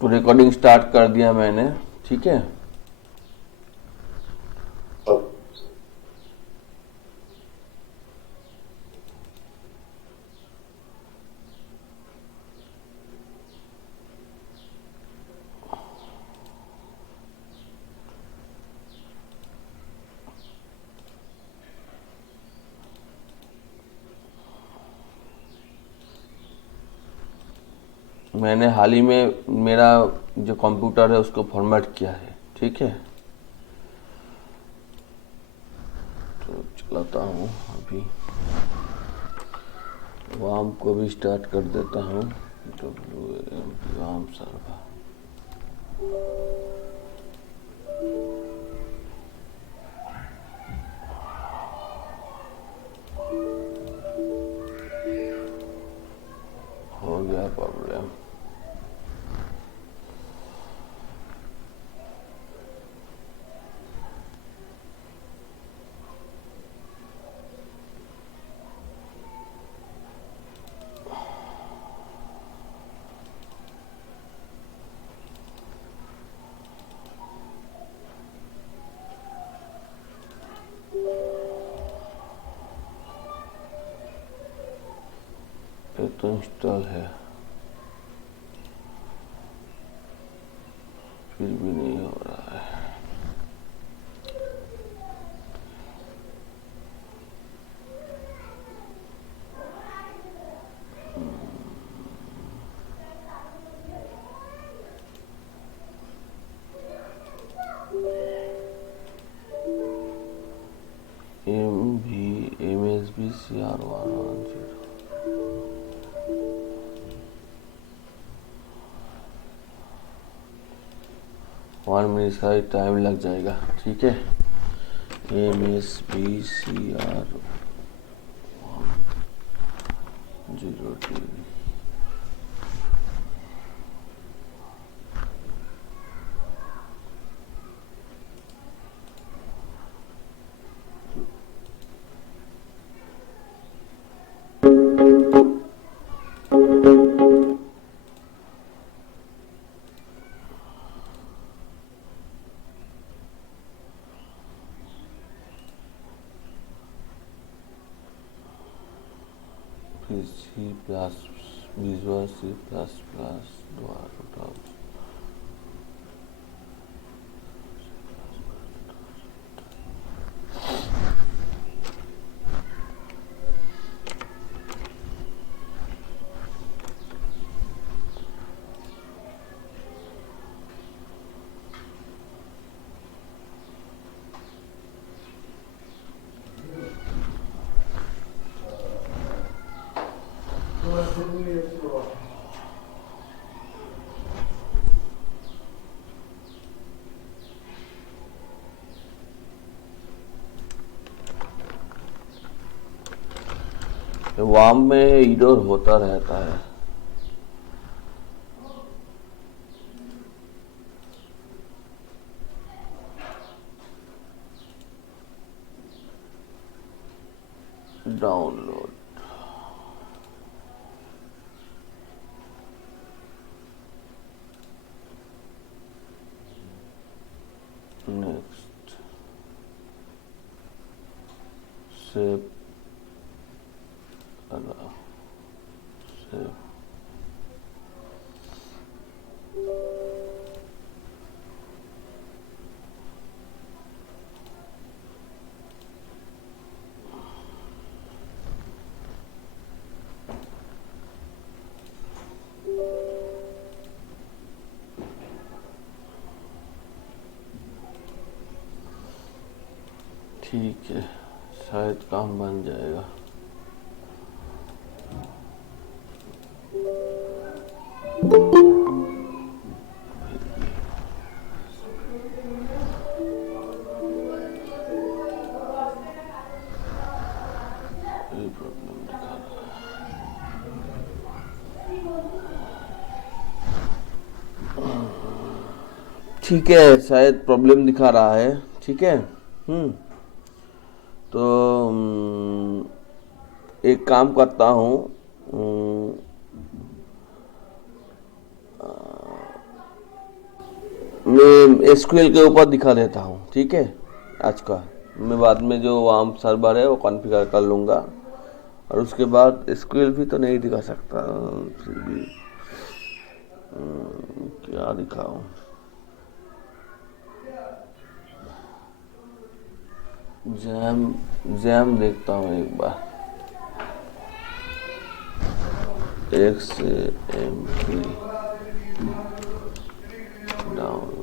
Recording start कर दिया मैंने, ठीक है। मैंने हाल ही में मेरा जो कंप्यूटर है उसको फॉर्मेट किया है, ठीक है। तो चलाता हूँ अभी, वाम को भी स्टार्ट कर देता हूँ। वाम सर्वर, हो गया प्रॉब्लम। ये तो इंस्टॉल है, फिर भी नहीं हो रहा है। MSBCR110 1 मिनट का टाइम लग जाएगा, ठीक है। MSBCR110 C plus visual C plus plus द्वारा। वाम में एरर होता रहता है। Download, next, save, save. ठीक है, शायद काम बन जाएगा। ठीक है, शायद प्रॉब्लम दिखा रहा है, ठीक है। तो एक काम करता हूँ, मैं एसक्यूएल के ऊपर दिखा देता हूँ, ठीक है। आज का मैं बाद में जो वार्म सर्वर है वो कॉन्फ़िगर कर लूँगा, और उसके बाद एसक्यूएल भी तो नहीं दिखा सकता, फिर भी क्या दिखाऊँ। जैम जैम देखता हूँ एक बार, एक्स एम पी डाउनलोड।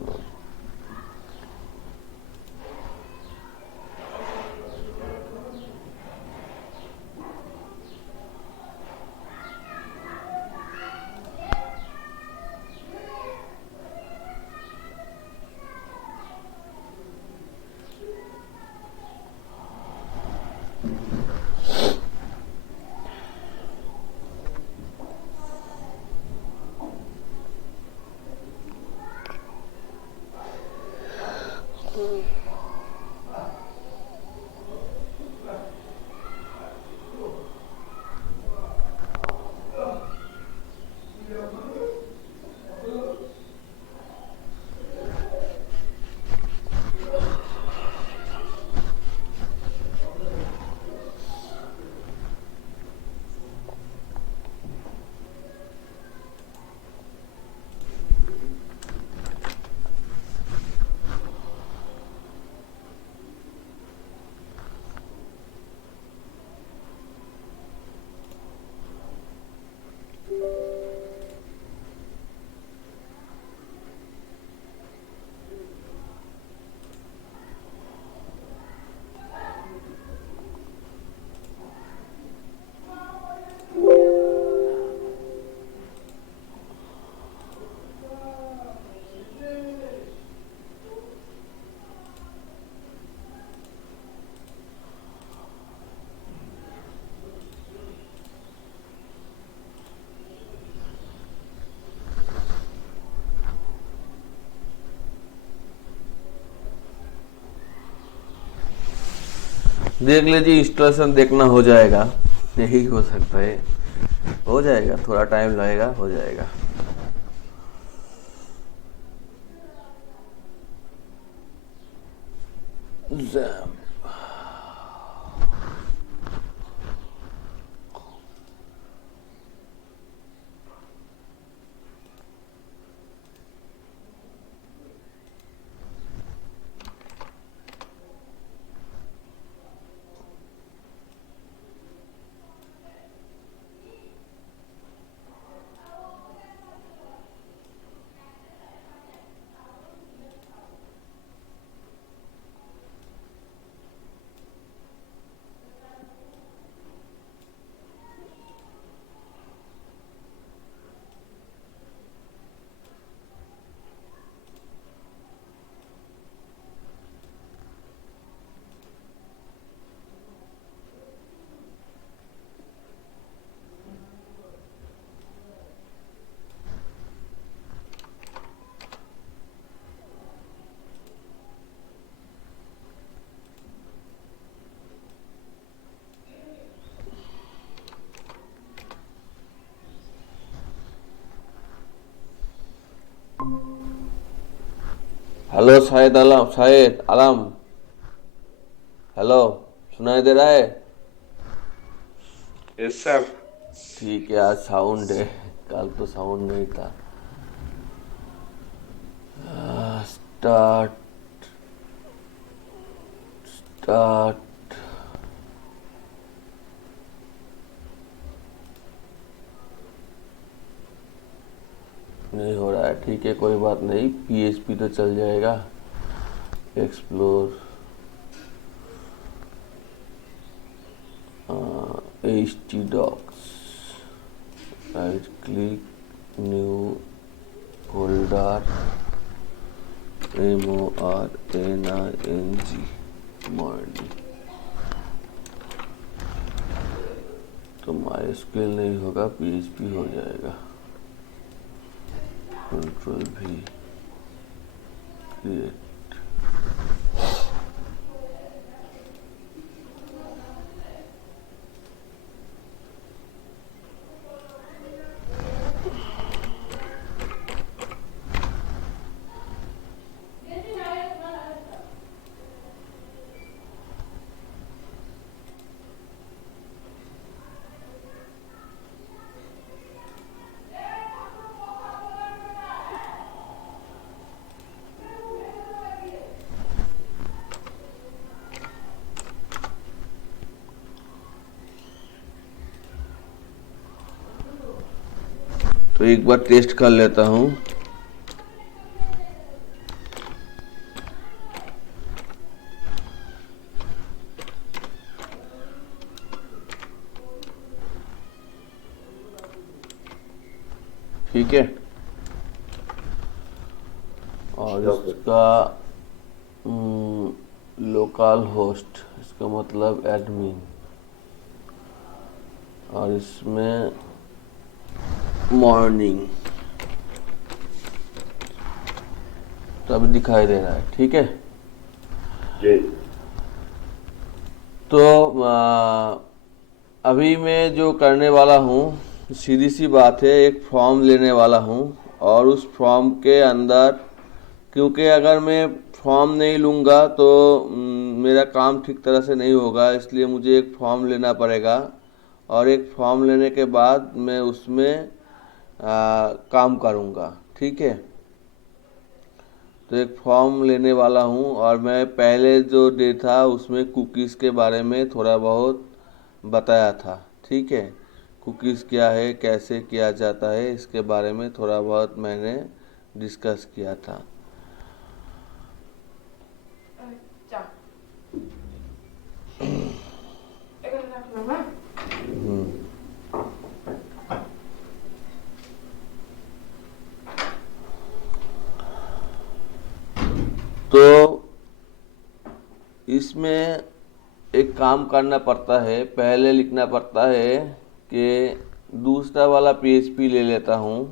देख लीजिए, इंस्टॉलेशन देखना हो जाएगा, यही हो सकता है, हो जाएगा, थोड़ा टाइम लगेगा, हो जाएगा। जैम हेलो शायद आलम, शायद आलम, हेलो, सुनाई दे रहा है? Yes sir. ठीक है, आज साउंड है, कल तो साउंड नहीं था। Start start. नहीं हो रहा है, ठीक है, कोई बात नहीं, पीएचपी तो चल जाएगा। Explore htdocs, right click, new folder, morning, morning. तो MySQL नहीं होगा, पीएचपी हो जाएगा। कंट्रोल भी क्रिएट। तो एक बार टेस्ट कर लेता हूँ। ठीक है, और इसका लोकल होस्ट, इसका मतलब एडमिन, और इसमें मॉर्निंग, तो अभी दिखाई दे रहा है। ठीक है जी। तो अभी मैं जो करने वाला हूँ, सीधी सी बात है, एक फॉर्म लेने वाला हूँ, और उस फॉर्म के अंदर, क्योंकि अगर मैं फॉर्म नहीं लूँगा तो मेरा काम ठीक तरह से नहीं होगा, इसलिए मुझे एक फॉर्म लेना पड़ेगा, और एक फॉर्म लेने के बाद मैं उसमें काम करूँगा। ठीक है, तो एक फॉर्म लेने वाला हूँ, और मैं पहले जो डे था उसमें कुकीज़ के बारे में थोड़ा बहुत बताया था। ठीक है, कुकीज़ क्या है, कैसे किया जाता है, इसके बारे में थोड़ा बहुत मैंने डिस्कस किया था। तो इसमें एक काम करना पड़ता है, पहले लिखना पड़ता है कि दूसरा वाला पीएचपी ले लेता हूँ,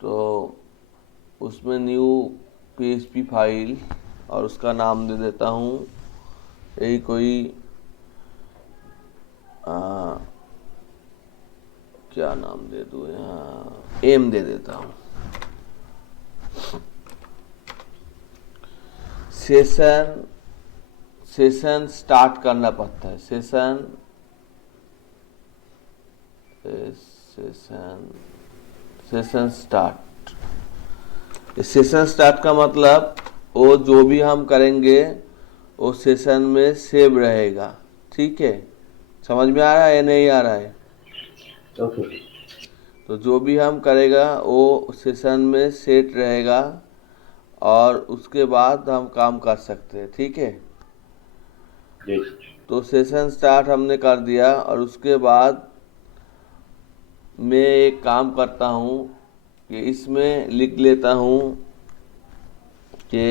तो उसमें न्यू पीएचपी फाइल, और उसका नाम दे देता हूँ यही कोई क्या नाम दे दूँ, यहाँ एम दे देता हूँ। सेशन स्टार्ट करना पड़ता है, सेशन स्टार्ट। सेशन स्टार्ट का मतलब वो जो भी हम करेंगे वो सेशन में सेव रहेगा। ठीक है, समझ में आ रहा है या नहीं आ रहा है? ओके। तो जो भी हम करेगा वो सेशन में सेट रहेगा, और उसके बाद हम काम कर सकते हैं। ठीक है, जी। तो सेशन स्टार्ट हमने कर दिया, और उसके बाद मैं एक काम करता हूँ कि इसमें लिख लेता हूँ कि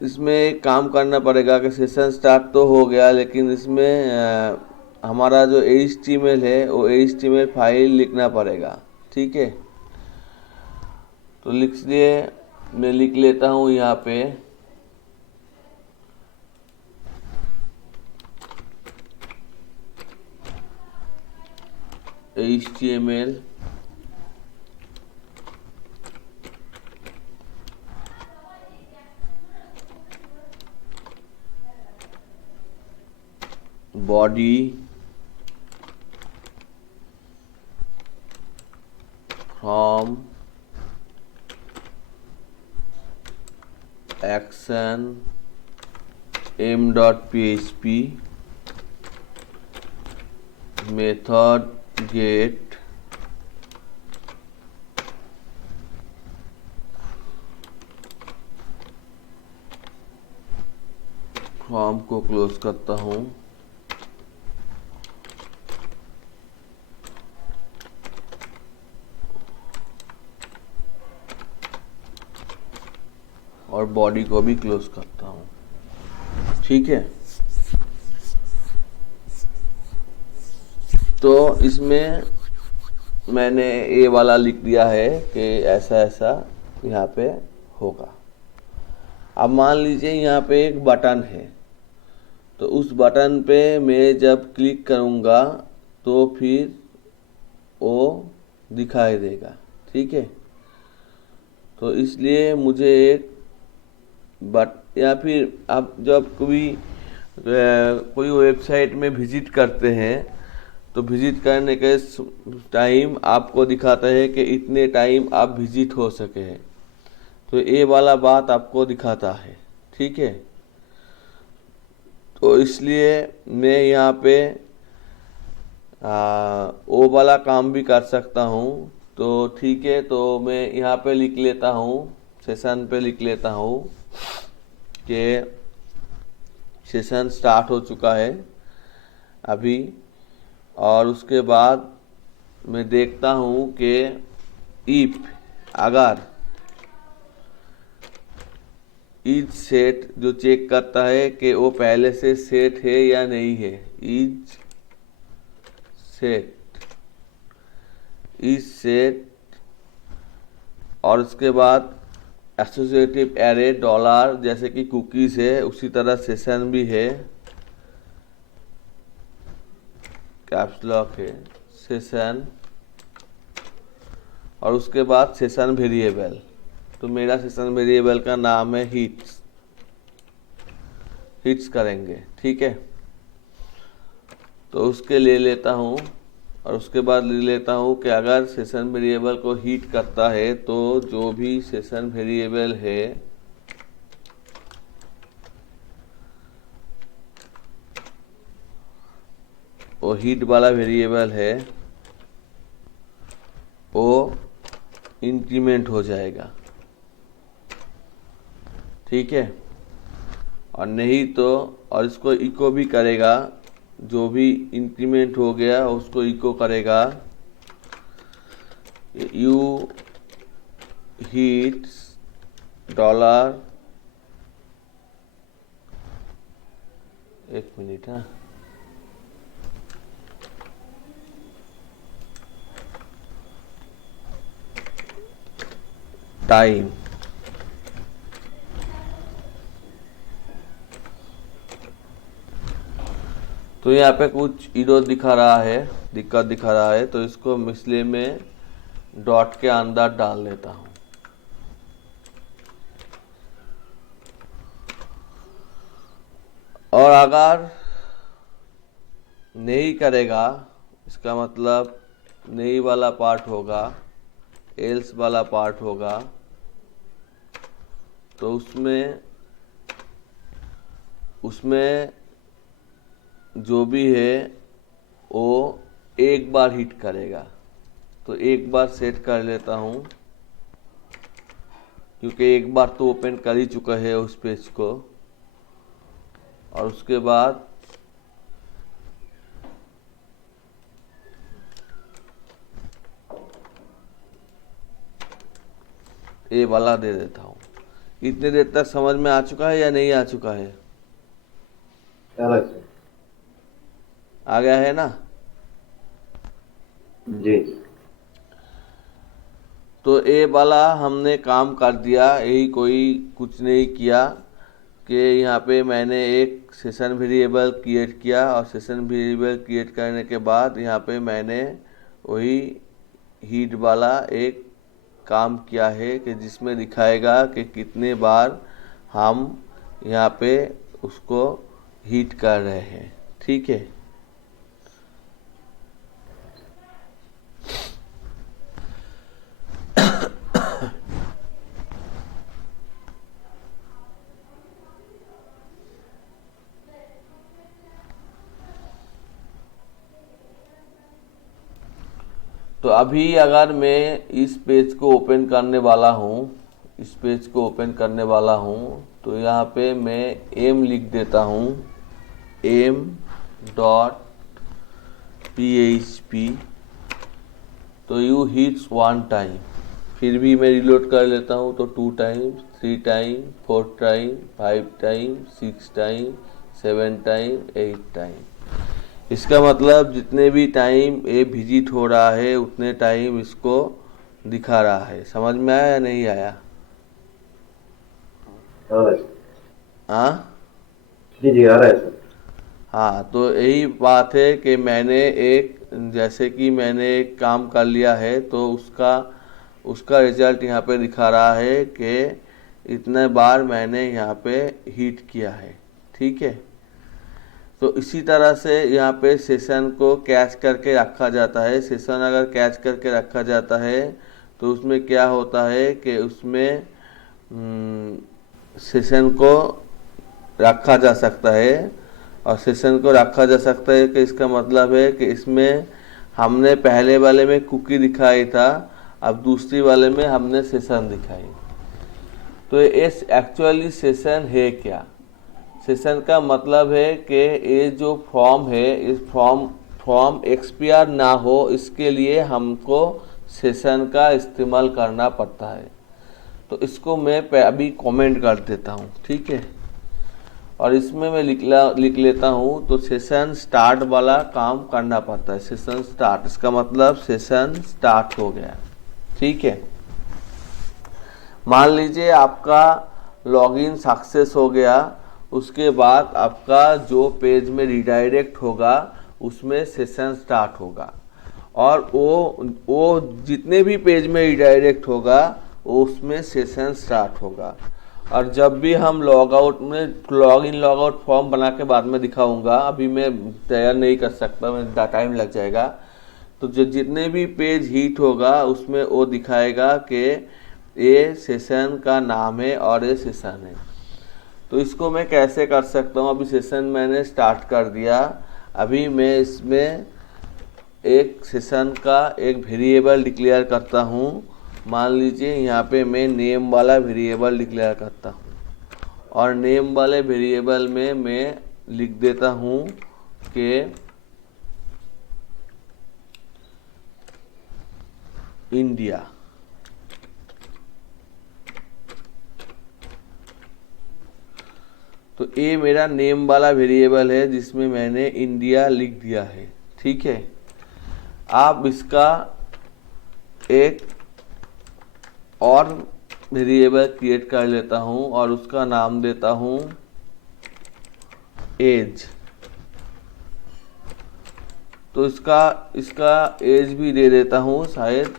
इसमें एक काम करना पड़ेगा कि सेशन स्टार्ट तो हो गया, लेकिन इसमें हमारा जो HTML है वो HTML फाइल लिखना पड़ेगा। ठीक है, तो इसलिए मैं लिख लेता हूँ यहाँ पे HTML body from action m.php method gate form को क्लोज करता हूँ, और बॉडी को भी क्लोज करता हूँ। ठीक है, तो इसमें मैंने ये वाला लिख दिया है कि ऐसा ऐसा यहाँ पे होगा। अब मान लीजिए यहाँ पे एक बटन है, तो उस बटन पे मैं जब क्लिक करूँगा तो फिर वो दिखाई देगा। ठीक है, तो इसलिए मुझे एक या फिर आप जब कोई वेबसाइट में विजिट करते हैं तो विजिट करने के टाइम आपको दिखाता है कि इतने टाइम आप विजिट हो सके हैं, तो ये वाला बात आपको दिखाता है। ठीक है, तो इसलिए मैं यहाँ पे वो वाला काम भी कर सकता हूँ। तो ठीक है, तो मैं यहाँ पे लिख लेता हूँ, सेशन पे लिख लेता हूँ कि सेशन स्टार्ट हो चुका है अभी। और उसके बाद मैं देखता हूँ कि इफ अगर ईच सेट जो चेक करता है कि वो पहले से सेट है या नहीं है, ईच सेट, ईच सेट, और उसके बाद एसोसिएटिव एरे डॉलर, जैसे कि कुकीज़ है उसी तरह सेशन भी है, कैप्स लॉक है, सेशन, और उसके बाद सेशन वेरिएबल। तो मेरा सेशन वेरिएबल का नाम है हिट्स, हिट्स करेंगे, ठीक है। तो उसके ले लेता हूँ, और उसके बाद ले लेता हूँ कि अगर सेशन वेरिएबल को हीट करता है तो जो भी सेशन वेरिएबल है वो हीट वाला वेरिएबल है वो इंक्रीमेंट हो जाएगा, ठीक है। और नहीं तो, और इसको इको भी करेगा, जो भी इंक्रीमेंट हो गया उसको इको करेगा, यू हीट्स डॉलर, एक मिनट, हाँ, टाइम। तो यहाँ पे कुछ इरो दिखा रहा है, दिक्कत दिखा रहा है, तो इसको इसलिए मैं डॉट के अंदर डाल देता हूँ। और अगर नहीं करेगा, इसका मतलब नहीं वाला पार्ट होगा, एल्स वाला पार्ट होगा, तो उसमें जो भी है वो एक बार हिट करेगा। तो एक बार सेट कर लेता हूँ, क्योंकि एक बार तो ओपन कर ही चुका है उस पेज को। और उसके बाद ये वाला दे देता हूँ। इतने देर तक समझ में आ चुका है या नहीं आ चुका है? अलग से। आ गया है ना? जी। तो ये वाला हमने काम कर दिया, यही कोई कुछ नहीं किया कि यहाँ पे मैंने एक सेशन वेरिएबल क्रिएट किया, और सेशन वेरिएबल क्रिएट करने के बाद यहाँ पे मैंने वही हीट वाला एक काम किया है कि जिसमें दिखाएगा कि कितने बार हम यहाँ पे उसको हीट कर रहे हैं, ठीक है। तो अभी अगर मैं इस पेज को ओपन करने वाला हूँ, इस पेज को ओपन करने वाला हूँ, तो यहाँ पे मैं एम लिख देता हूँ, एम डॉट PHP। तो यू हिट्स 1 टाइम, फिर भी मैं रिलोड कर लेता हूँ, तो 2 time, 3 time, 4 time, 5 time, 6 time, 7 time, 8 time. इसका मतलब जितने भी टाइम ये विजिट हो रहा है उतने टाइम इसको दिखा रहा है। समझ में आया या नहीं आया? अलग से। हाँ जी जी, आ रहा है सर। हाँ, तो यही बात है कि मैंने एक, जैसे कि मैंने एक काम कर लिया है तो उसका रिजल्ट यहाँ पे दिखा रहा है कि इतने बार मैंने यहाँ पे हीट किया है, ठीक है। तो इसी तरह से यहाँ पे सेशन को कैच करके रखा जाता है। सेशन अगर कैच करके रखा जाता है तो उसमें क्या होता है कि उसमें सेशन को रखा जा सकता है, और सेशन को रखा जा सकता है कि इसका मतलब है कि इसमें हमने पहले वाले में कुकी दिखाई था, अब दूसरी वाले में हमने सेशन दिखाई। तो इस एक्चुअली सेशन है क्या? सेशन का मतलब है कि ये जो फॉर्म है, इस फॉर्म एक्सपायर ना हो, इसके लिए हमको सेशन का इस्तेमाल करना पड़ता है। तो इसको मैं अभी कमेंट कर देता हूँ, ठीक है। और इसमें मैं लिख लेता हूँ, तो सेशन स्टार्ट वाला काम करना पड़ता है। सेशन स्टार्ट, इसका मतलब सेशन स्टार्ट हो गया, ठीक है। मान लीजिए आपका लॉगिन सक्सेस हो गया, उसके बाद आपका जो पेज में रिडायरेक्ट होगा उसमें सेशन स्टार्ट होगा, और वो जितने भी पेज में रिडायरेक्ट होगा उसमें सेशन स्टार्ट होगा। और जब भी हम लॉग आउट में log in log out form बना के बाद में दिखाऊंगा, अभी मैं तैयार नहीं कर सकता, मैं टाइम लग जाएगा। तो जो जितने भी पेज हिट होगा उसमें वो दिखाएगा कि ये सेशन का नाम है और ये सेशन है। तो इसको मैं कैसे कर सकता हूँ? अभी सेशन मैंने स्टार्ट कर दिया, अभी मैं इसमें एक सेशन का एक वेरिएबल डिक्लेयर करता हूँ। मान लीजिए यहाँ पे मैं नेम वाला वेरिएबल डिक्लेयर करता हूँ, और नेम वाले वेरिएबल में मैं लिख देता हूँ कि इंडिया। तो ये मेरा नेम वाला वेरिएबल है जिसमें मैंने इंडिया लिख दिया है, ठीक है। आप इसका एक और वेरिएबल क्रिएट कर लेता हूँ और उसका नाम देता हूँ एज। तो इसका एज भी दे देता हूँ, शायद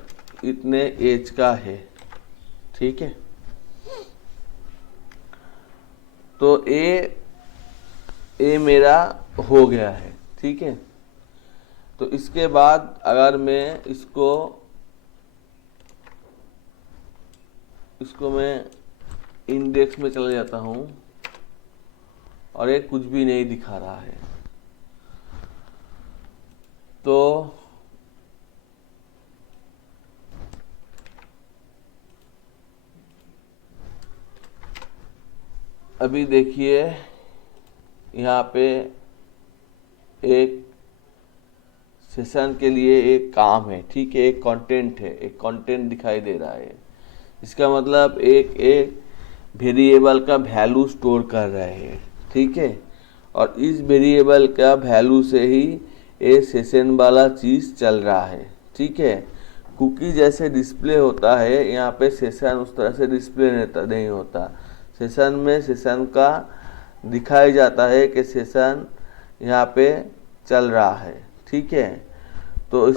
इतने एज का है, ठीक है। तो ये मेरा हो गया है, ठीक है। तो इसके बाद अगर मैं इसको मैं इंडेक्स में चला जाता हूँ और ये कुछ भी नहीं दिखा रहा है, तो अभी देखिए यहाँ पे एक सेशन के लिए एक काम है, ठीक है, एक कंटेंट है, एक कंटेंट दिखाई दे रहा है। इसका मतलब एक वेरिएबल का वैल्यू स्टोर कर रहे हैं, ठीक है। और इस वेरिएबल का वैल्यू से ही ये सेशन वाला चीज़ चल रहा है, ठीक है। कुकी जैसे डिस्प्ले होता है, यहाँ पे सेशन उस तरह से डिस्प्ले नहीं होता। सेशन में सेशन का दिखाई जाता है कि सेशन यहाँ पे चल रहा है, ठीक है। तो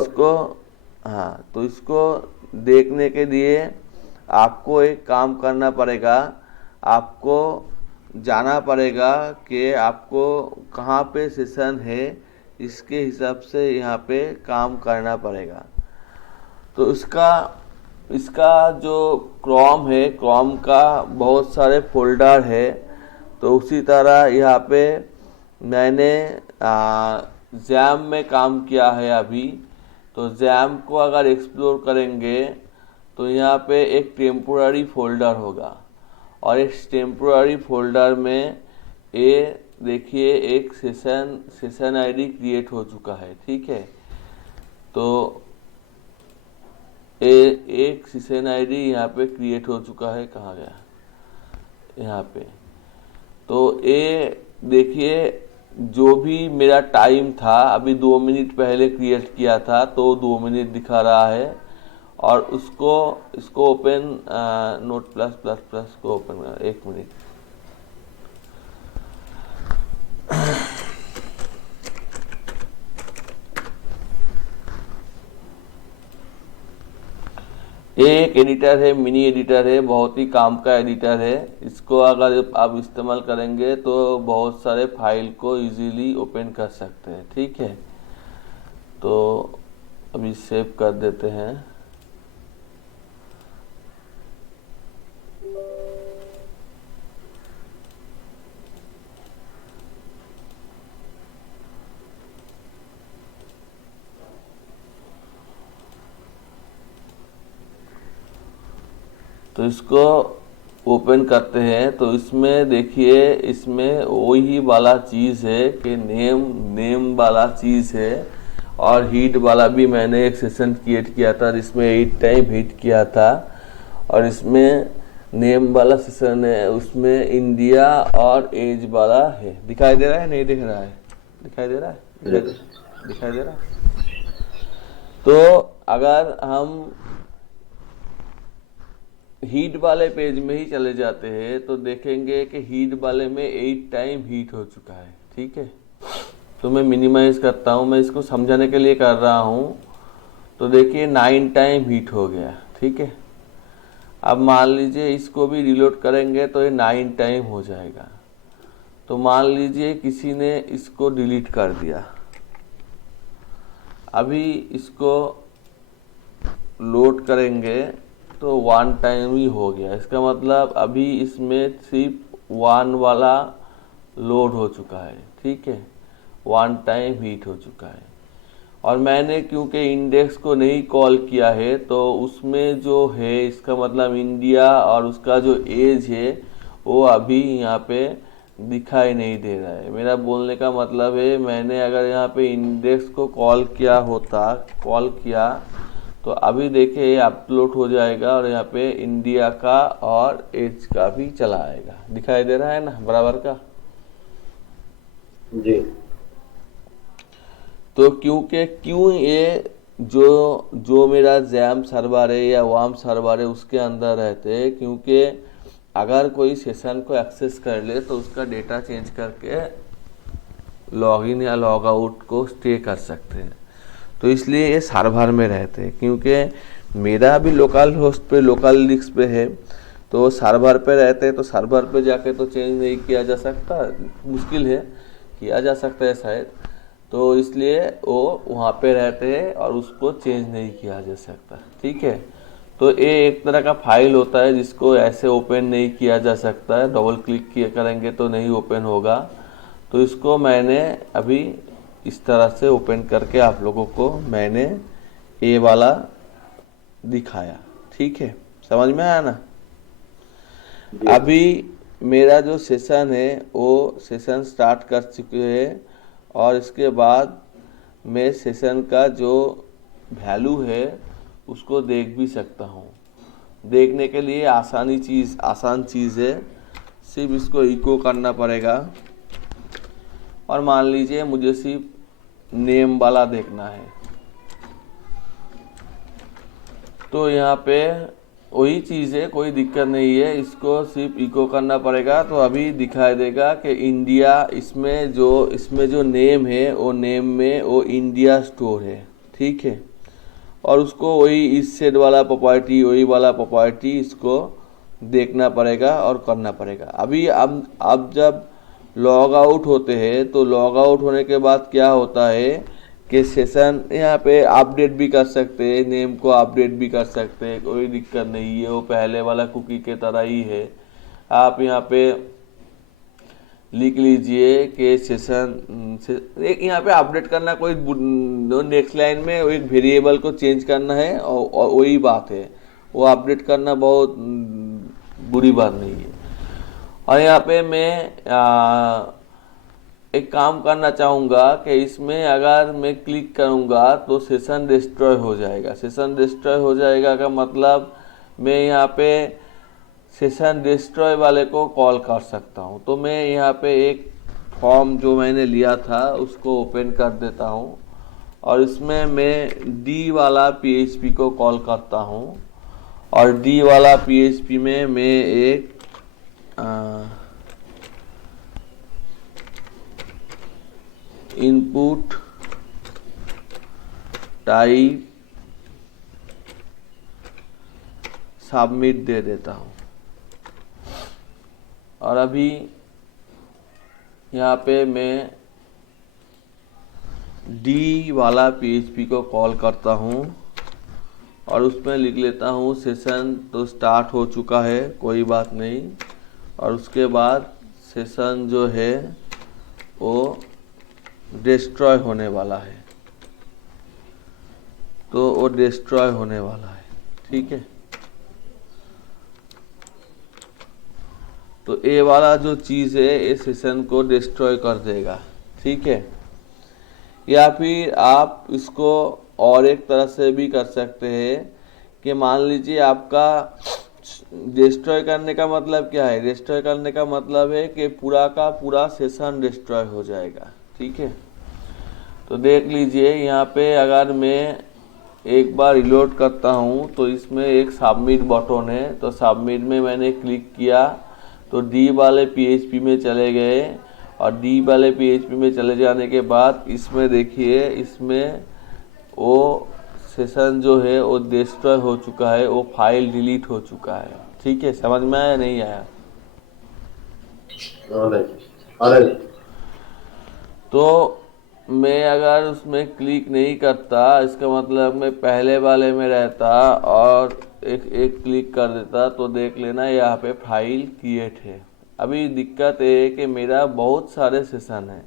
इसको देखने के लिए आपको एक काम करना पड़ेगा, आपको जाना पड़ेगा कि आपको कहाँ पे सेशन है, इसके हिसाब से यहाँ पे काम करना पड़ेगा। तो इसका जो क्रोम है, क्रोम का बहुत सारे फोल्डर है। तो उसी तरह यहाँ पे मैंने जैम में काम किया है अभी। तो जैम को अगर एक्सप्लोर करेंगे तो यहाँ पे एक टेम्पोररी फोल्डर होगा, और इस टेम्पोररी फोल्डर में ये देखिए एक सेशन आईडी क्रिएट हो चुका है, ठीक है। तो एक सेशन आईडी यहाँ पे क्रिएट हो चुका है, कहाँ गया, यहाँ पे। तो ये देखिए जो भी मेरा टाइम था, अभी 2 मिनट पहले क्रिएट किया था तो 2 मिनट दिखा रहा है। और इसको open note plus plus plus को ओपन कर, 1 मिनट। एक एडिटर है, मिनी एडिटर है, बहुत ही काम का एडिटर है। इसको अगर आप इस्तेमाल करेंगे तो बहुत सारे फाइल को इजीली ओपन कर सकते हैं, ठीक है। तो अभी सेव कर देते हैं। तो इसको ओपन करते हैं तो इसमें देखिए, इसमें वही वाला चीज़ है कि नेम वाला चीज़ है। और हीट वाला भी मैंने एक सेशन क्रिएट किया था जिसमें 8 टाइम हीट किया था। और इसमें नेम वाला सेशन है, उसमें इंडिया और एज वाला है। दिखाई दे रहा है, नहीं दिख रहा है? दिखाई दे रहा है, दिखाई दे रहा है। तो अगर हम हीट वाले पेज में ही चले जाते हैं तो देखेंगे कि हीट वाले में 8 टाइम हीट हो चुका है। ठीक है, तो मैं मिनिमाइज करता हूँ, मैं इसको समझाने के लिए कर रहा हूँ। तो देखिए 9 टाइम हीट हो गया। ठीक है, अब मान लीजिए इसको भी रिलोड करेंगे तो ये 9 टाइम हो जाएगा। तो मान लीजिए किसी ने इसको डिलीट कर दिया, अभी इसको लोड करेंगे तो 1 टाइम ही हो गया। इसका मतलब अभी इसमें सिर्फ 1 वाला लोड हो चुका है। ठीक है, 1 टाइम हीट हो चुका है। और मैंने क्योंकि इंडेक्स को नहीं कॉल किया है तो उसमें जो है, इसका मतलब इंडिया और उसका जो एज है वो अभी यहाँ पे दिखाई नहीं दे रहा है। मेरा बोलने का मतलब है, मैंने अगर यहाँ पे इंडेक्स को कॉल किया तो अभी देखिए ये अपलोड हो जाएगा और यहाँ पे इंडिया का और एज का भी चला आएगा। दिखाई दे रहा है ना बराबर का? जी। तो क्यों ये जो मेरा जैम सर्वर है या वार्म सर्वर है उसके अंदर रहते हैं, क्योंकि अगर कोई सेशन को एक्सेस कर ले तो उसका डेटा चेंज करके लॉगिन या लॉग आउट को स्टे कर सकते हैं। तो इसलिए ये सर्वर में रहते हैं। क्योंकि मेरा भी लोकल होस्ट पे, लोकल डिस्क पे है, तो सर्वर पे रहते हैं। तो सर्वर पे जाके तो चेंज नहीं किया जा सकता, मुश्किल है, किया जा सकता है शायद। तो इसलिए वो वहाँ पे रहते हैं और उसको चेंज नहीं किया जा सकता। ठीक है, तो ये एक तरह का फाइल होता है जिसको ऐसे ओपन नहीं किया जा सकता है, डबल क्लिक किया करेंगे तो नहीं ओपन होगा। तो इसको मैंने अभी इस तरह से ओपन करके आप लोगों को मैंने ए वाला दिखाया। ठीक है, समझ में आया ना? अभी मेरा जो सेशन है वो सेशन स्टार्ट कर चुके हैं और इसके बाद मैं सेशन का जो वैल्यू है उसको देख भी सकता हूँ। देखने के लिए आसान चीज़ है, सिर्फ इसको इको करना पड़ेगा। और मान लीजिए मुझे सिर्फ नेम वाला देखना है, तो यहाँ पे वही चीज़ है, कोई दिक्कत नहीं है, इसको सिर्फ इको करना पड़ेगा। तो अभी दिखाई देगा कि इंडिया, इसमें जो नेम है वो नेम में वो इंडिया स्टोर है। ठीक है, और उसको वही इस सेट वाला प्रॉपर्टी, वही वाला प्रॉपर्टी इसको देखना पड़ेगा और करना पड़ेगा। अभी अब जब लॉग आउट होते हैं तो लॉग आउट होने के बाद क्या होता है कि सेशन यहाँ पे अपडेट भी कर सकते हैं, नेम को अपडेट भी कर सकते हैं, कोई दिक्कत नहीं है, वो पहले वाला कुकी के तरह ही है। आप यहाँ पे लिख लीजिए कि सेशन एक यहाँ पे अपडेट करना, कोई नेक्स्ट लाइन में एक वेरिएबल को चेंज करना है और वही बात है, वो अपडेट करना बहुत बुरी बात नहीं है। और यहाँ पे मैं एक काम करना चाहूँगा कि इसमें अगर मैं क्लिक करूँगा तो सेशन डिस्ट्रॉय हो जाएगा। सेशन डिस्ट्रॉय हो जाएगा का मतलब मैं यहाँ पे सेशन डिस्ट्रॉय वाले को कॉल कर सकता हूँ। तो मैं यहाँ पे एक फॉर्म जो मैंने लिया था उसको ओपन कर देता हूँ और इसमें मैं डी वाला पीएचपी को कॉल करता हूँ। और डी वाला पीएचपी में मैं एक इनपुट टाइप सबमिट दे देता हूँ। और अभी यहाँ पे मैं डी वाला पीएचपी को कॉल करता हूँ और उसमें लिख लेता हूँ सेशन तो स्टार्ट हो चुका है, कोई बात नहीं। और उसके बाद सेशन जो है वो डिस्ट्रॉय होने वाला है, तो वो डिस्ट्रॉय होने वाला है। ठीक है, तो ए वाला जो चीज़ है इस सेशन को डिस्ट्रॉय कर देगा, ठीक है। या फिर आप इसको और एक तरह से भी कर सकते हैं कि मान लीजिए आपका डिस्ट्रॉय करने का मतलब क्या है, डिस्ट्रॉय करने का मतलब है कि पूरा का पूरा सेशन डिस्ट्रॉय हो जाएगा, ठीक है। तो देख लीजिए यहाँ पे अगर मैं एक बार रिलोड करता हूँ तो इसमें एक सबमिट बटन है, तो सबमिट में मैंने क्लिक किया तो डी वाले पीएचपी में चले गए, और डी वाले पीएचपी में चले जाने के बाद इसमें देखिए इसमें वो सेशन जो है वो डिस्ट्रॉय हो चुका है, वो फाइल डिलीट हो चुका है, ठीक है। समझ में आया नहीं आया? ऑलराइट। तो मैं अगर उसमें क्लिक नहीं करता, इसका मतलब मैं पहले वाले में रहता और एक क्लिक कर देता, तो देख लेना यहाँ पे फाइल क्रिएट है। अभी दिक्कत ये है कि मेरा बहुत सारे सेशन है,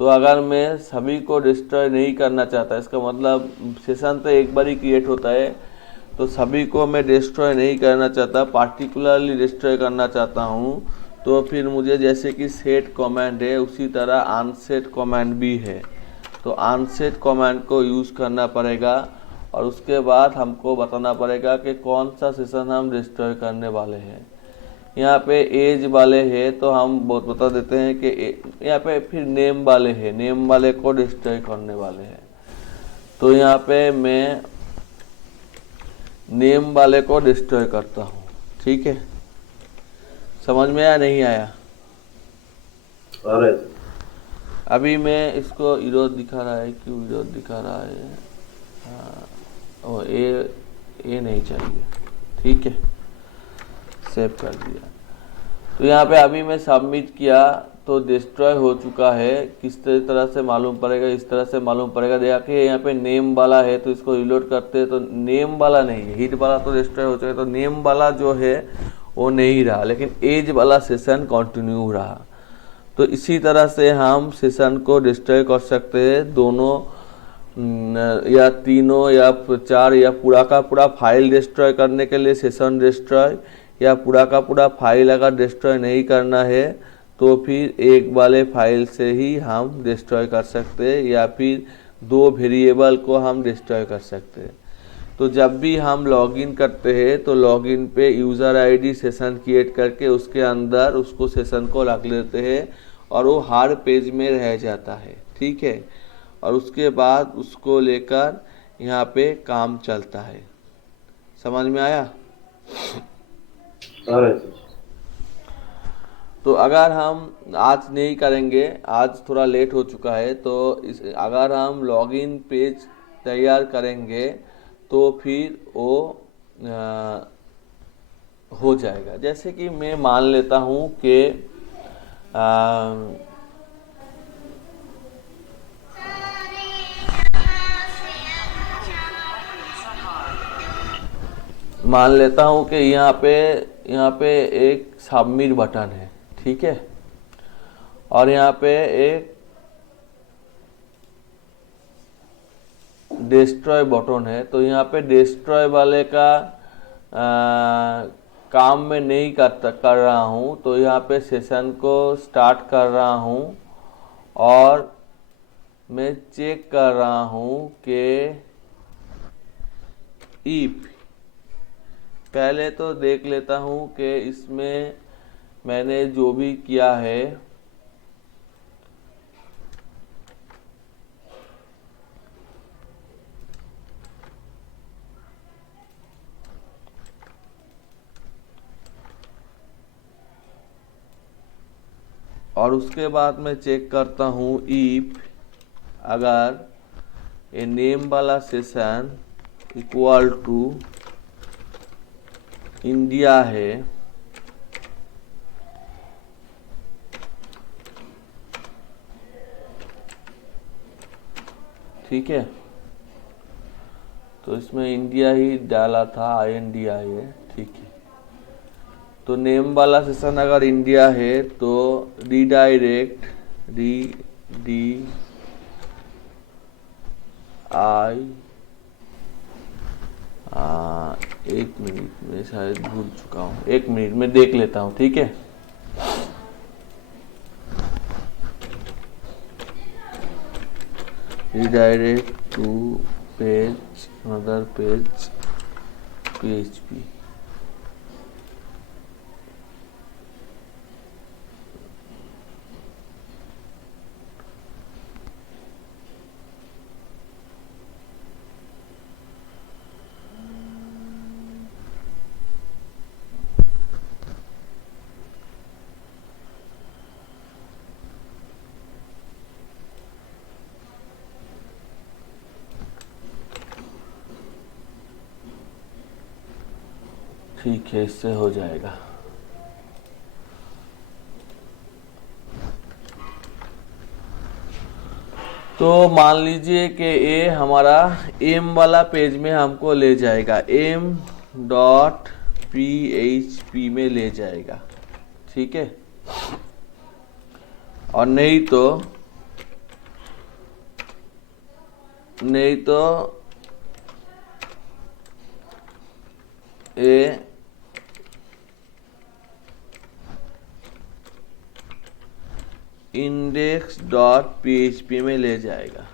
तो अगर मैं सभी को डिस्ट्रॉय नहीं करना चाहता, इसका मतलब सेशन तो एक बार ही क्रिएट होता है, तो सभी को मैं डिस्ट्रॉय नहीं करना चाहता, पार्टिकुलरली डिस्ट्रॉय करना चाहता हूँ, तो फिर मुझे जैसे कि सेट कमांड है उसी तरह अनसेट कमांड भी है, तो अनसेट कमांड को यूज़ करना पड़ेगा, और उसके बाद हमको बताना पड़ेगा कि कौन सा सेशन हम डिस्ट्रॉय करने वाले हैं। यहाँ पे एज वाले है तो हम बहुत बता देते हैं कि यहाँ पे फिर नेम वाले है, नेम वाले को डिस्ट्रॉय करने वाले हैं, तो यहाँ पे मैं नेम वाले को डिस्ट्रॉय करता हूँ, ठीक है। समझ में आया नहीं आया? ऑलराइट। अभी मैं इसको विरोध दिखा रहा है, क्यों विरोध दिखा रहा है? हाँ, ओ ये नहीं चाहिए, ठीक है, सेव कर दिया। तो यहाँ पे अभी मैं सबमिट किया तो डिस्ट्रॉय हो चुका है। किस तरह से मालूम पड़ेगा? इस तरह से मालूम पड़ेगा। देखिए यहाँ पे नेम वाला है, तो इसको रिलोड करते हैं तो नेम वाला नहीं है, हिट वाला तो डिस्ट्रॉय हो चुका है, तो नेम वाला जो है वो नहीं रहा, लेकिन एज वाला सेशन कंटिन्यू रहा। तो इसी तरह से हम सेशन को डिस्ट्रॉय कर सकते हैं, दोनों या तीनों या चार, या पूरा का पूरा फाइल डिस्ट्रॉय करने के लिए सेशन डिस्ट्रॉय, या पूरा का पूरा फाइल अगर डिस्ट्रॉय नहीं करना है तो फिर एक वाले फाइल से ही हम डिस्ट्रॉय कर सकते हैं, या फिर दो वेरिएबल को हम डिस्ट्रॉय कर सकते हैं। तो जब भी हम लॉगिन करते हैं तो लॉगिन पे यूज़र आईडी सेशन क्रिएट करके उसके अंदर उसको सेशन को रख लेते हैं, और वो हर पेज में रह जाता है, ठीक है। और उसके बाद उसको लेकर यहाँ पे काम चलता है। समझ में आया? ऑलराइट। तो अगर हम आज नहीं करेंगे, आज थोड़ा लेट हो चुका है, तो अगर हम लॉगिन पेज तैयार करेंगे तो फिर वो हो जाएगा। जैसे कि मैं मान लेता हूँ कि मान लेता हूँ कि यहाँ पे एक सबमिट बटन है, ठीक है, और यहाँ पे एक डिस्ट्रॉय बटन है। तो यहाँ पे डिस्ट्रॉय वाले का काम मैं नहीं कर रहा हूँ, तो यहाँ पे सेशन को स्टार्ट कर रहा हूँ और मैं चेक कर रहा हूँ कि इफ, पहले तो देख लेता हूँ कि इसमें मैंने जो भी किया है और उसके बाद मैं चेक करता हूँ इफ अगर ये नेम वाला सेशन इक्वल टू इंडिया है, ठीक है, तो इसमें इंडिया ही डाला था, INDI है, ठीक है। तो नेम वाला सेशन अगर इंडिया है तो रीडायरेक्ट एक मिनट में शायद भूल चुका हूँ, एक मिनट में देख लेता हूँ, ठीक है। redirect to page, another page, PHP. ठीक है, इससे हो जाएगा। तो मान लीजिए कि ये हमारा एम वाला पेज में हमको ले जाएगा, एम डॉट PHP में ले जाएगा, ठीक है। और नहीं तो ये index.php में ले जाएगा।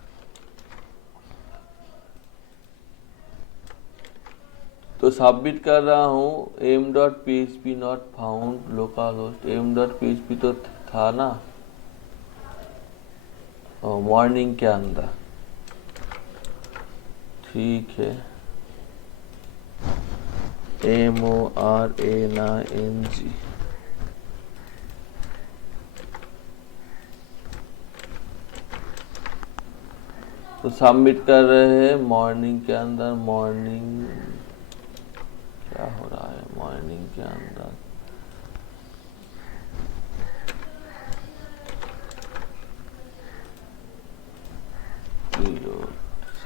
तो सबमिट कर रहा हूँ, m.php not found local host. m.php तो था ना मॉर्निंग के अंदर, ठीक है। MORNING तो सबमिट कर रहे हैं मॉर्निंग के अंदर। मॉर्निंग क्या हो रहा है मॉर्निंग के अंदर?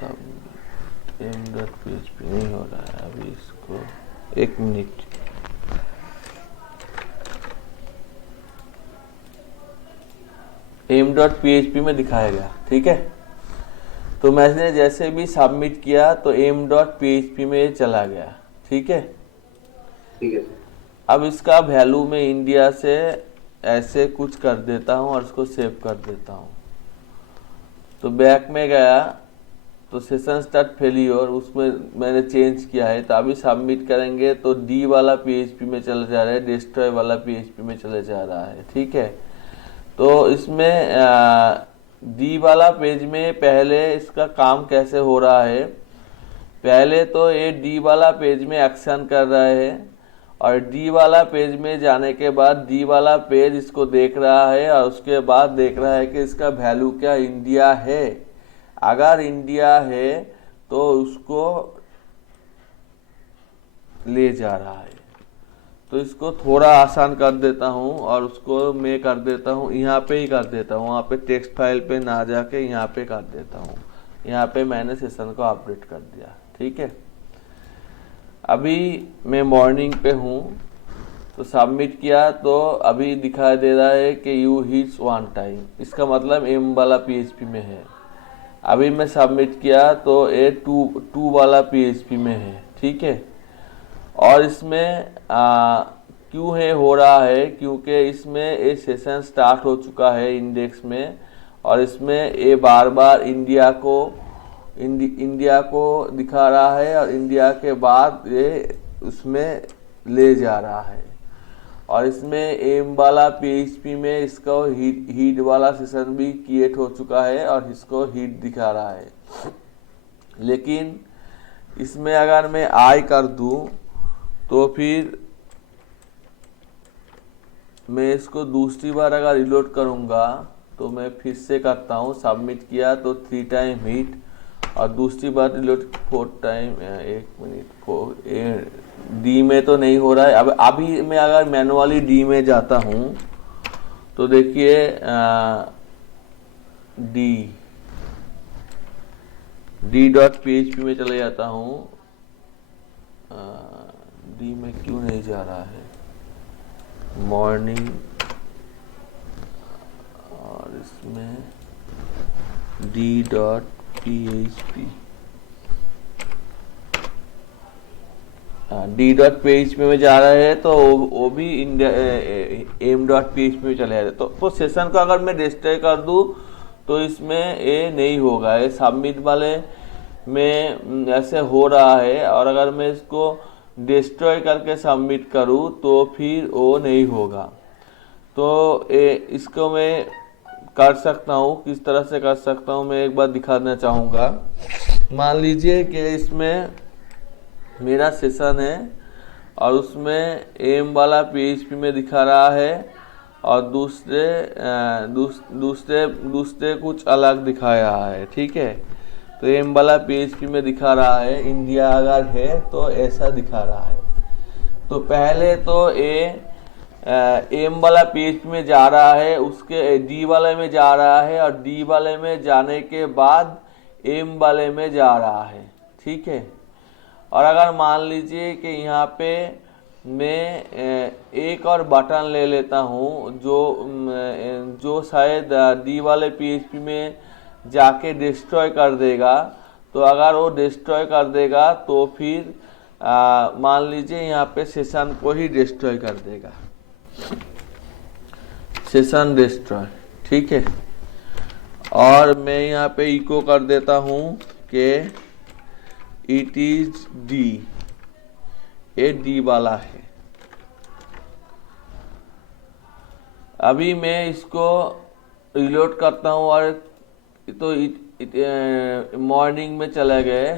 सबमिट m.php नहीं हो रहा है अभी, इसको 1 मिनट। m.php में दिखाया गया, ठीक है। तो मैंने जैसे भी सबमिट किया तो m.php में चला गया, ठीक है। ठीक है। अब इसका वैल्यू में इंडिया से ऐसे कुछ कर देता हूँ और इसको सेव कर देता हूँ। तो बैक में गया तो सेशन स्टार्ट फेलियर, उसमें मैंने चेंज किया है। तो अभी सबमिट करेंगे तो डी वाला PHP में चला जा रहा है, डिस्ट्रॉय वाला PHP में चले जा रहा है, ठीक है। तो इसमें डी वाला पेज में पहले इसका काम कैसे हो रहा है, पहले तो ये डी वाला पेज में एक्शन कर रहा है और डी वाला पेज में जाने के बाद डी वाला पेज इसको देख रहा है और उसके बाद देख रहा है कि इसका वैल्यू क्या इंडिया है। अगर इंडिया है तो उसको ले जा रहा है। तो इसको थोड़ा आसान कर देता हूँ और उसको मैं कर देता हूँ, यहाँ पे ही कर देता हूँ, वहाँ पे टेक्स्ट फाइल पे ना जाके यहाँ पे कर देता हूँ। यहाँ पे मैंने सेशन को अपडेट कर दिया, ठीक है। अभी मैं मॉर्निंग पे हूँ तो सबमिट किया तो अभी दिखाई दे रहा है कि यू हिट्स 1 टाइम, इसका मतलब एम वाला PHP में है। अभी मैं सबमिट किया तो ये 2 वाला PHP में है, ठीक है। और इसमें क्यों है हो रहा है, क्योंकि इसमें ये सेशन स्टार्ट हो चुका है इंडेक्स में और इसमें ये बार बार इंडिया को दिखा रहा है और इंडिया के बाद ये उसमें ले जा रहा है। और इसमें एम वाला PHP में इसका हीट वाला सेशन भी क्रिएट हो चुका है और इसको हीट दिखा रहा है। लेकिन इसमें अगर मैं आई कर दूं तो फिर मैं इसको दूसरी बार अगर रिलोड करूंगा तो मैं फिर से करता हूँ, सबमिट किया तो 3 टाइम हीट और दूसरी बार रिलोड 4 टाइम। 1 मिनट, डी में तो नहीं हो रहा है। अब अभी मैं अगर मैनुअली डी में जाता हूँ तो देखिए d.php में चले जाता हूँ। डी में क्यों नहीं जा रहा है मॉर्निंग, और इसमें d.php d.php में जा रहा है तो वो भी m.php में चले जा रहा है। तो सेशन को अगर मैं डिस्ट्रॉय कर दूं तो इसमें ये नहीं होगा, ये सबमिट वाले में ऐसे हो रहा है। और अगर मैं इसको डिस्ट्रॉय करके सबमिट करूँ तो फिर वो नहीं होगा। तो इसको मैं कर सकता हूँ, किस तरह से कर सकता हूँ मैं एक बार दिखाना चाहूँगा। मान लीजिए कि इसमें मेरा सेशन है और उसमें एम वाला PHP में दिखा रहा है और दूसरे कुछ अलग दिखा रहा है, ठीक है। तो एम वाला PHP में दिखा रहा है, इंडिया अगर है तो ऐसा दिखा रहा है। तो पहले तो एम वाला PHP में जा रहा है, उसके डी वाले में जा रहा है और डी वाले में जाने के बाद एम वाले में जा रहा है, ठीक है। और अगर मान लीजिए कि यहाँ पे मैं एक और बटन ले लेता हूँ जो शायद डी वाले PHP में जाके डिस्ट्रॉय कर देगा, तो अगर वो डिस्ट्रॉय कर देगा तो फिर मान लीजिए यहाँ पे सेशन को ही डिस्ट्रॉय कर देगा, सेशन डिस्ट्रॉय, ठीक है। और मैं यहाँ पे इको कर देता हूँ कि इट इज डी, ये डी वाला है। अभी मैं इसको रिलोड करता हूँ और तो मॉर्निंग में चले गए,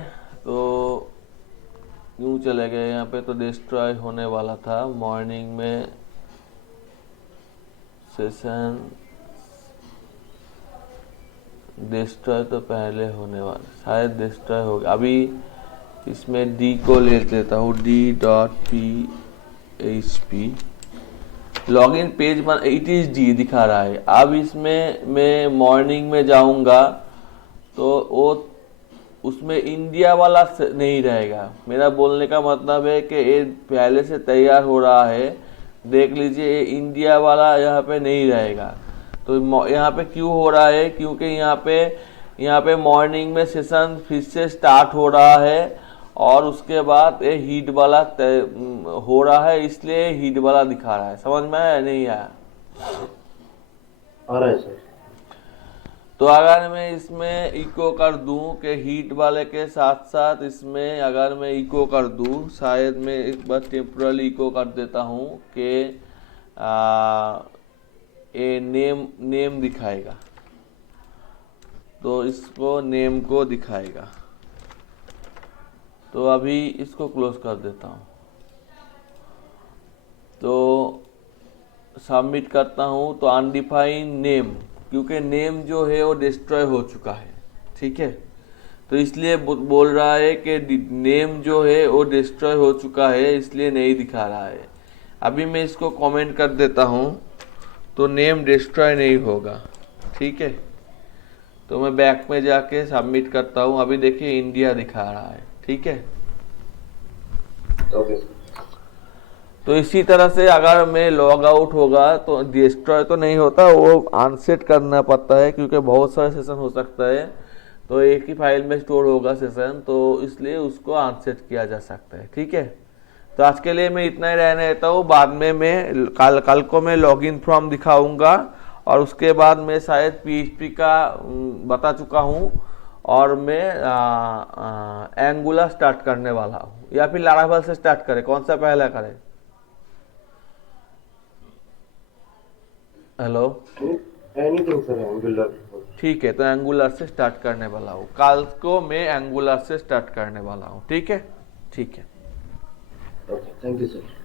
तो क्यों चले गए, यहाँ पे तो डिस्ट्रॉय होने वाला था मॉर्निंग में सेशन, डिस्ट्रॉय तो पहले होने वाला, शायद डिस्ट्रॉय हो गया। अभी इसमें डी को ले लेता हूँ, d.php लॉगिन पेज बन, इट इज डी दिखा रहा है। अब इसमें मैं मॉर्निंग में जाऊंगा तो वो उसमें इंडिया वाला नहीं रहेगा। मेरा बोलने का मतलब है कि ये पहले से तैयार हो रहा है, देख लीजिए ये इंडिया वाला यहाँ पे नहीं रहेगा। तो यहाँ पे क्यों हो रहा है, क्योंकि यहाँ पे मॉर्निंग में सेशन फिर से स्टार्ट हो रहा है और उसके बाद ये हीट वाला हो रहा है, इसलिए हीट वाला दिखा रहा है। समझ में आया नहीं आया? आ रहा है सर। तो अगर मैं इसमें इको कर दूं कि हीट वाले के साथ साथ इसमें अगर मैं इको कर दूं, शायद मैं एक बार टेम्पोरली इको कर देता हूं कि ये नेम दिखाएगा, तो इसको नेम को दिखाएगा। तो अभी इसको क्लोज कर देता हूं, तो सबमिट करता हूं तो अनडिफाइंड नेम, क्योंकि नेम जो है वो डिस्ट्रॉय हो चुका है, ठीक है। तो इसलिए बोल रहा है कि नेम जो है वो डिस्ट्रॉय हो चुका है, इसलिए नहीं दिखा रहा है। अभी मैं इसको कमेंट कर देता हूं तो नेम डिस्ट्रॉय नहीं होगा, ठीक है। तो मैं बैक में जाके सबमिट करता हूं, अभी देखिए इंडिया दिखा रहा है, ठीक है। ओके। तो इसी तरह से अगर मैं लॉग आउट होगा तो डिस्ट्रॉय तो नहीं होता, वो अनसेट करना पड़ता है, क्योंकि बहुत सारे सेशन हो सकता है, तो एक ही फाइल में स्टोर होगा सेशन, तो इसलिए उसको अनसेट किया जा सकता है, ठीक है। तो आज के लिए मैं इतना ही रहने देता हूँ। बाद में मैं कल को मैं लॉगिन फॉर्म दिखाऊंगा और उसके बाद मैं शायद PHP का बता चुका हूँ और मैं एंगुलर स्टार्ट करने वाला हूँ, या फिर लारावेल से स्टार्ट करें, कौन सा पहला करें? Hello, anything sir, angular. ठीक है, तो एंगुलर से स्टार्ट करने वाला हूँ। कल को मैं एंगुलर से स्टार्ट करने वाला हूँ, ठीक है, ठीक है। Okay, thank you sir.